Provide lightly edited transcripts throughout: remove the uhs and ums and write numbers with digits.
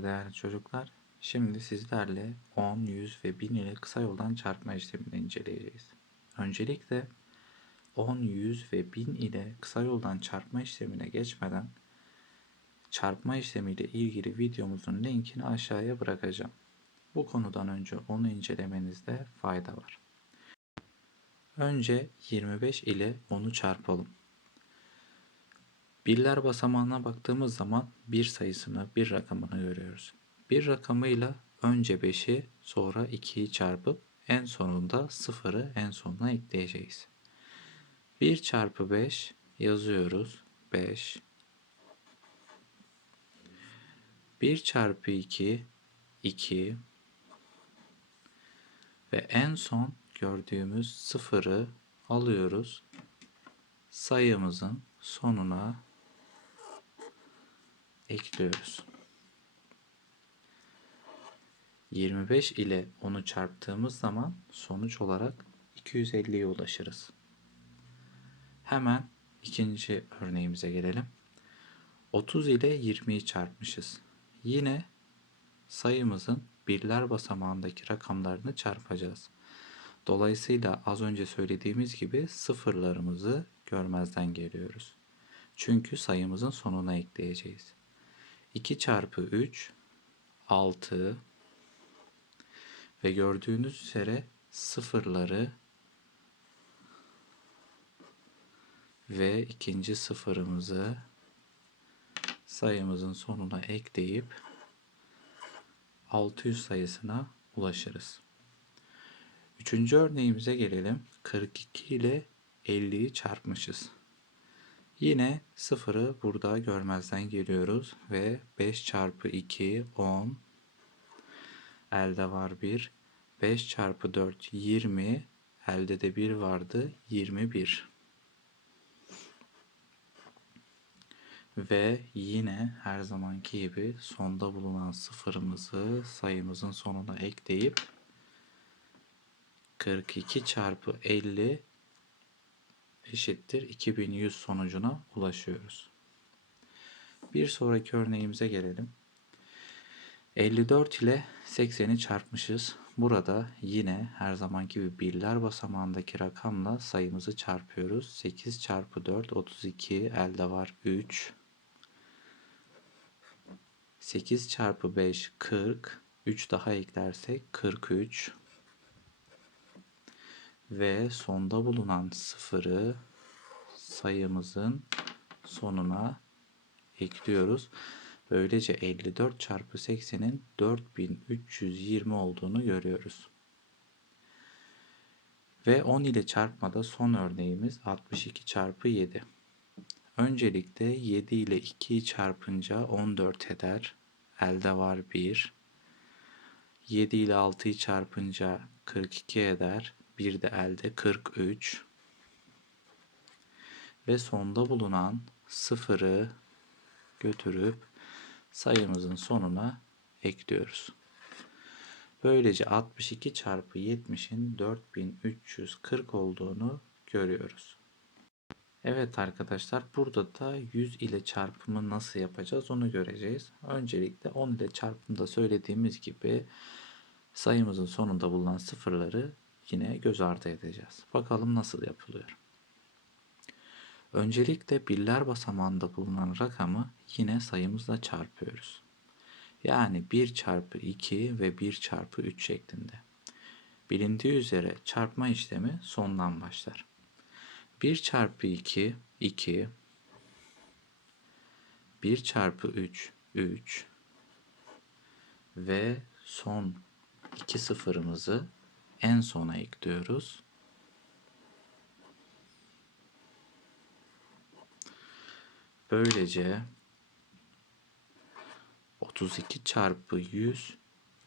Merhabalar değerli çocuklar. Şimdi sizlerle 10, 100 ve 1000 ile kısa yoldan çarpma işlemini inceleyeceğiz. Öncelikle 10, 100 ve 1000 ile kısa yoldan çarpma işlemine geçmeden çarpma işlemiyle ilgili videomuzun linkini aşağıya bırakacağım. Bu konudan önce onu incelemenizde fayda var. Önce 25 ile 10'u çarpalım. Birler basamağına baktığımız zaman bir sayısını, bir rakamını görüyoruz. Bir rakamıyla önce 5'i sonra 2'yi çarpıp en sonunda 0'ı en sonuna ekleyeceğiz. 1 çarpı 5 yazıyoruz. 5. 1 çarpı 2 2 ve en son gördüğümüz 0'ı alıyoruz. Sayımızın sonuna ekliyoruz. 25 ile 10'u çarptığımız zaman sonuç olarak 250'ye ulaşırız. Hemen ikinci örneğimize gelelim. 30 ile 20'yi çarpmışız. Yine sayımızın birler basamağındaki rakamlarını çarpacağız. Dolayısıyla az önce söylediğimiz gibi sıfırlarımızı görmezden geliyoruz. Çünkü sayımızın sonuna ekleyeceğiz. 2 çarpı 3 6 ve gördüğünüz üzere sıfırları ve ikinci sıfırımızı sayımızın sonuna ekleyip 600 sayısına ulaşırız. Üçüncü örneğimize gelelim. 42 ile 50'yi çarpmışız. Yine sıfırı burada görmezden geliyoruz ve 5 çarpı 2 10, elde var 1. 5 çarpı 4 20, elde de 1 vardı, 21. Ve yine her zamanki gibi sonda bulunan sıfırımızı sayımızın sonuna ekleyip 42 çarpı 50 eşittir 2100 sonucuna ulaşıyoruz. Bir sonraki örneğimize gelelim. 54 ile 80'i çarpmışız. Burada yine her zamanki gibi birler basamağındaki rakamla sayımızı çarpıyoruz. 8 çarpı 4 32, elde var 3. 8 çarpı 5 40. 3 daha eklersek 43. Ve sonda bulunan sıfırı sayımızın sonuna ekliyoruz. Böylece 54 çarpı 80'in 4320 olduğunu görüyoruz. Ve 10 ile çarpmada son örneğimiz 62 çarpı 7. Öncelikle 7 ile 2'yi çarpınca 14 eder. Elde var 1. 7 ile 6'yı çarpınca 42 eder. Bir de elde 43. Ve sonda bulunan sıfırı götürüp sayımızın sonuna ekliyoruz. Böylece 62 çarpı 70'in 4340 olduğunu görüyoruz. Evet arkadaşlar, burada da 100 ile çarpımı nasıl yapacağız onu göreceğiz. Öncelikle 10 ile çarpımda söylediğimiz gibi sayımızın sonunda bulunan sıfırları yine göz ardı edeceğiz. Bakalım nasıl yapılıyor. Öncelikle birler basamağında bulunan rakamı yine sayımızla çarpıyoruz. Yani 1 çarpı 2 ve 1 çarpı 3 şeklinde. Bilindiği üzere çarpma işlemi sondan başlar. 1 çarpı 2 2, 1 çarpı 3 3 ve son iki sıfırımızı en sona ekliyoruz. Böylece 32 çarpı 100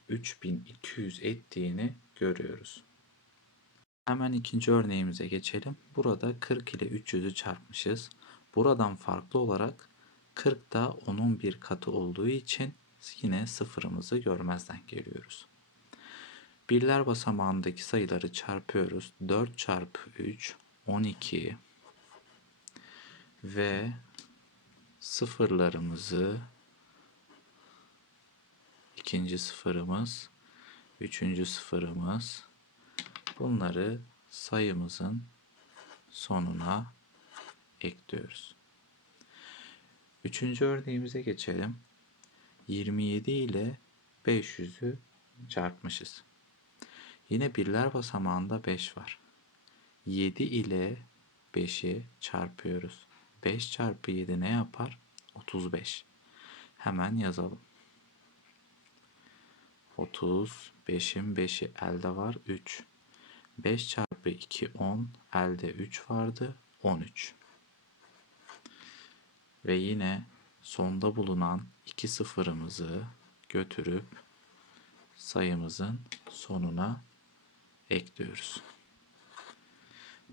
3200 ettiğini görüyoruz. Hemen ikinci örneğimize geçelim. Burada 40 ile 300'ü çarpmışız. Buradan farklı olarak 40 da onun bir katı olduğu için yine sıfırımızı görmezden geliyoruz. Birler basamağındaki sayıları çarpıyoruz. 4 çarpı 3 12 ve sıfırlarımızı ikinci sıfırımız, üçüncü sıfırımız. Bunları sayımızın sonuna ekliyoruz. Üçüncü örneğimize geçelim. 27 ile 500'ü çarpmışız. Yine birler basamağında 5 var. 7 ile 5'i çarpıyoruz. 5 çarpı 7 ne yapar? 35. Hemen yazalım. 30, 5'in 5'i elde var 3. 5 çarpı 2 10, elde 3 vardı 13. Ve yine sonda bulunan 2 sıfırımızı götürüp sayımızın sonuna ekliyoruz.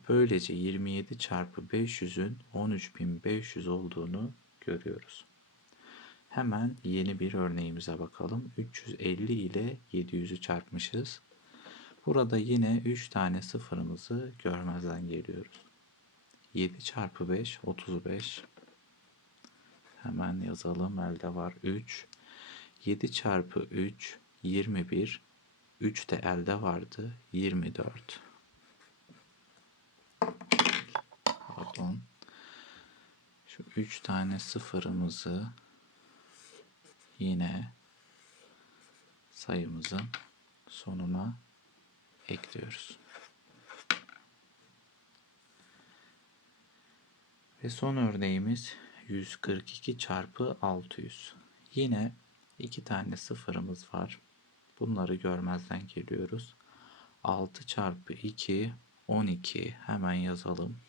Böylece 27 çarpı 500'ün 13.500 olduğunu görüyoruz. Hemen yeni bir örneğimize bakalım. 350 ile 700'ü çarpmışız. Burada yine 3 tane sıfırımızı görmezden geliyoruz. 7 çarpı 5 35. Hemen yazalım. Elde var 3. 7 çarpı 3 21. 3 de elde vardı 24. Pardon. Şu 3 tane sıfırımızı yine sayımızın sonuna ekliyoruz. Ve son örneğimiz 142 çarpı 600. Yine 2 tane sıfırımız var. Bunları görmezden geliyoruz. 6 çarpı 2 12. Hemen yazalım.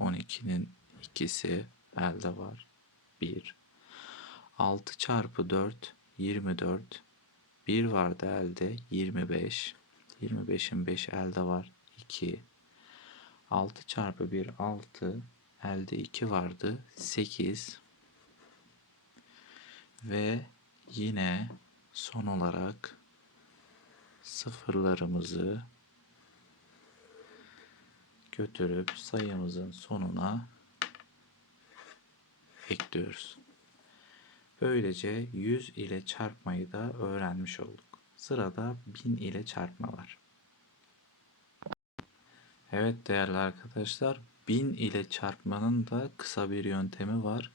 12'nin ikisi elde var. 1. 6 çarpı 4 24. 1 vardı elde 25. 25'in 5 elde var 2. 6 çarpı 1 6. Elde 2 vardı 8. Ve yine son olarak sıfırlarımızı götürüp sayımızın sonuna ekliyoruz. Böylece 100 ile çarpmayı da öğrenmiş olduk. Sırada 1000 ile çarpma var. Evet değerli arkadaşlar, 1000 ile çarpmanın da kısa bir yöntemi var.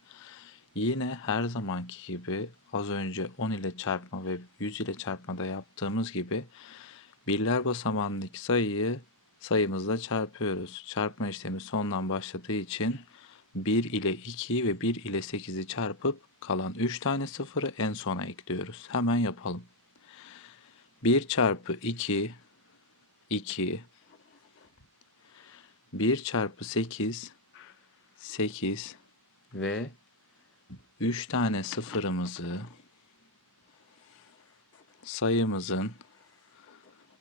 Yine her zamanki gibi az önce 10 ile çarpma ve 100 ile çarpmada yaptığımız gibi birler basamağındaki sayıyı sayımızla çarpıyoruz. Çarpma işlemi sondan başladığı için 1 ile 2 ve 1 ile 8'i çarpıp kalan 3 tane sıfırı en sona ekliyoruz. Hemen yapalım. 1 çarpı 2 2. 1 çarpı 8 8 ve 3 tane sıfırımızı sayımızın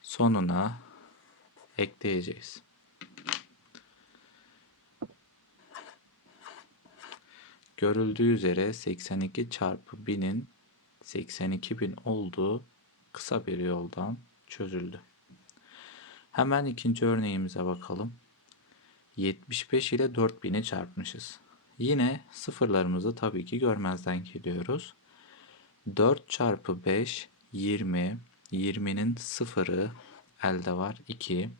sonuna ekleyeceğiz. Görüldüğü üzere 82 çarpı 1000'in 82.000 olduğu kısa bir yoldan çözüldü. Hemen ikinci örneğimize bakalım. 75 ile 4000'i çarpmışız. Yine sıfırlarımızı tabii ki görmezden geliyoruz. 4 çarpı 5 20. 20'nin sıfırı elde var 2.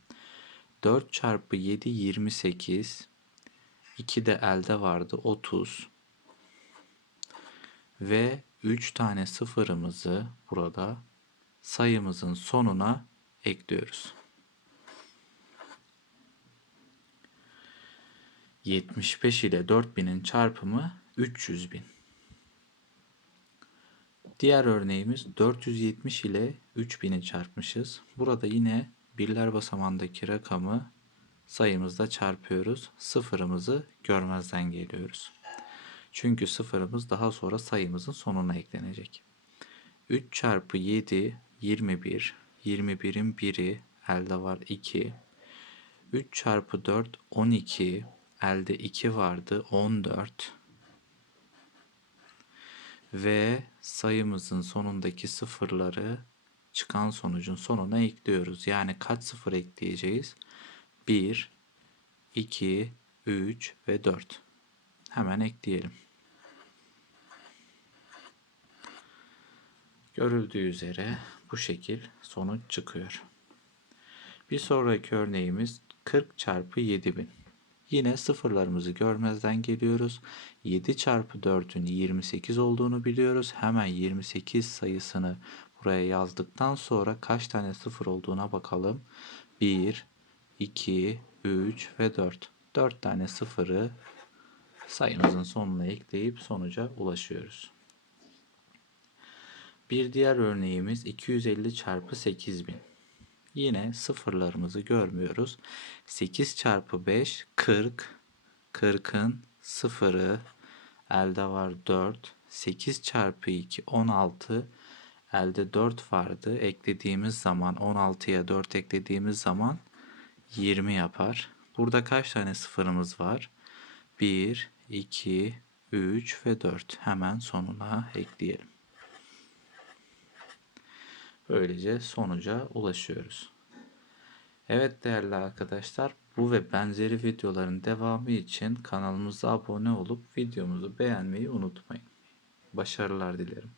4 çarpı 7 28. 2 de elde vardı 30. Ve 3 tane sıfırımızı burada sayımızın sonuna ekliyoruz. 75 ile 4000'in çarpımı 300.000. Diğer örneğimiz 470 ile 3000'i çarpmışız. Burada yine birler basamağındaki rakamı sayımızla çarpıyoruz. Sıfırımızı görmezden geliyoruz. Çünkü sıfırımız daha sonra sayımızın sonuna eklenecek. 3 çarpı 7 21. 21'in biri elde var 2. 3 çarpı 4 12. Elde 2 vardı 14. Ve sayımızın sonundaki sıfırları çıkan sonucun sonuna ekliyoruz. Yani kaç sıfır ekleyeceğiz? 1, 2, 3 ve 4. Hemen ekleyelim. Görüldüğü üzere bu şekil sonuç çıkıyor. Bir sonraki örneğimiz 40 çarpı 7000. Yine sıfırlarımızı görmezden geliyoruz. 7 çarpı 4'ün 28 olduğunu biliyoruz. Hemen 28 sayısını buraya yazdıktan sonra kaç tane sıfır olduğuna bakalım. 1, 2, 3 ve 4. 4 tane sıfırı sayımızın sonuna ekleyip sonuca ulaşıyoruz. Bir diğer örneğimiz 250 çarpı 8000. Yine sıfırlarımızı görmüyoruz. 8 çarpı 5 40. 40'ın sıfırı elde var 4. 8 çarpı 2 16. Elde 4 vardı. Eklediğimiz zaman 16'ya 4 eklediğimiz zaman 20 yapar. Burada kaç tane sıfırımız var? 1, 2, 3 ve 4. Hemen sonuna ekleyelim. Böylece sonuca ulaşıyoruz. Evet değerli arkadaşlar, bu ve benzeri videoların devamı için kanalımıza abone olup videomuzu beğenmeyi unutmayın. Başarılar dilerim.